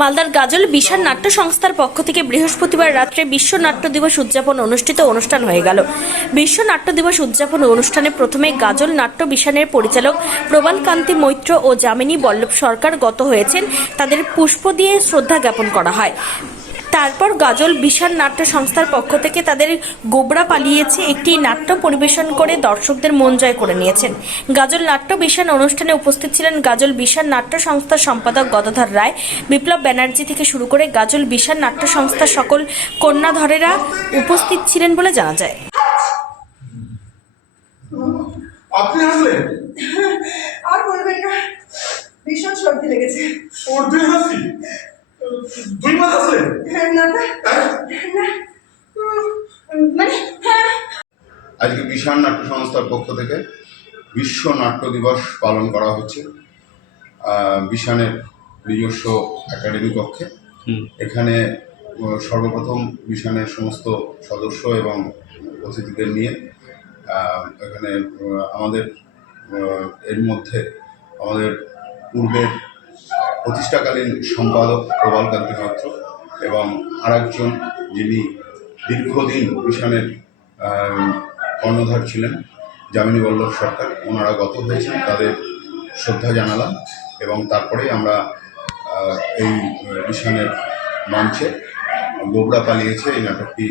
মালদার গাজল বিশাল নাট্য সংস্থার পক্ষ থেকে বৃহস্পতিবার রাত্রে বিশ্ব নাট্য দিবস উদযাপন অনুষ্ঠিত অনুষ্ঠান হয়ে গেল। বিশ্ব নাট্য দিবস উদযাপন অনুষ্ঠানে প্রথমে গাজল নাট্য বিশানের পরিচালক প্রবাল কান্তি মৈত্র ও যামিনী বল্লভ সরকার গত হয়েছেন। তাদের পুষ্প দিয়ে শ্রদ্ধা জ্ঞাপন করা হয়। তারপর গাজল বিশাল নাট্য সংস্থার পক্ষ থেকে তাদের গোবরা পালিয়েছে একটি নাট্য পরিবেশন করে দর্শকদের মন জয় করে নিয়েছেন। গাজল নাট্য বিশান অনুষ্ঠানে উপস্থিত ছিলেন গাজল বিশাল নাট্য সংস্থার সম্পাদক গদাধর রায়। বিপ্লব ব্যানার্জি থেকে শুরু করে গাজল বিশাল নাট্য সংস্থার সকল কন্যাধরেরা উপস্থিত ছিলেন বলে জানা যায়। আপনি হাসলেন আর বলবেন না ভীষণ সর্দি লেগেছে। সর্দি হাসি? দুই মাস হাসলেন হ্যাঁ, না? না মানে হ্যাঁ। আজকে বিশাল নাট্য সংস্থার পক্ষ থেকে বিশ্ব নাট্য দিবস পালন করা হচ্ছে বিশানের নিজস্ব একাডেমি কক্ষে। এখানে সর্বপ্রথম বিশানের সমস্ত সদস্য এবং অতিথিদের নিয়ে এখানে আমাদের এর মধ্যে আমাদের পূর্বের প্রতিষ্ঠাকালীন সম্পাদক প্রবাল কান্তি মাত্র এবং আরেকজন যিনি দীর্ঘদিন মিশনের কর্ণধার ছিলেন, যামিনী বল্লভ সরকার। ওনারা গত হয়েছেন, তাদের শ্রদ্ধা জানালাম এবং তারপরেই আমরা এই মিশনের মঞ্চে গোবরা পালিয়েছে এই নাটকটি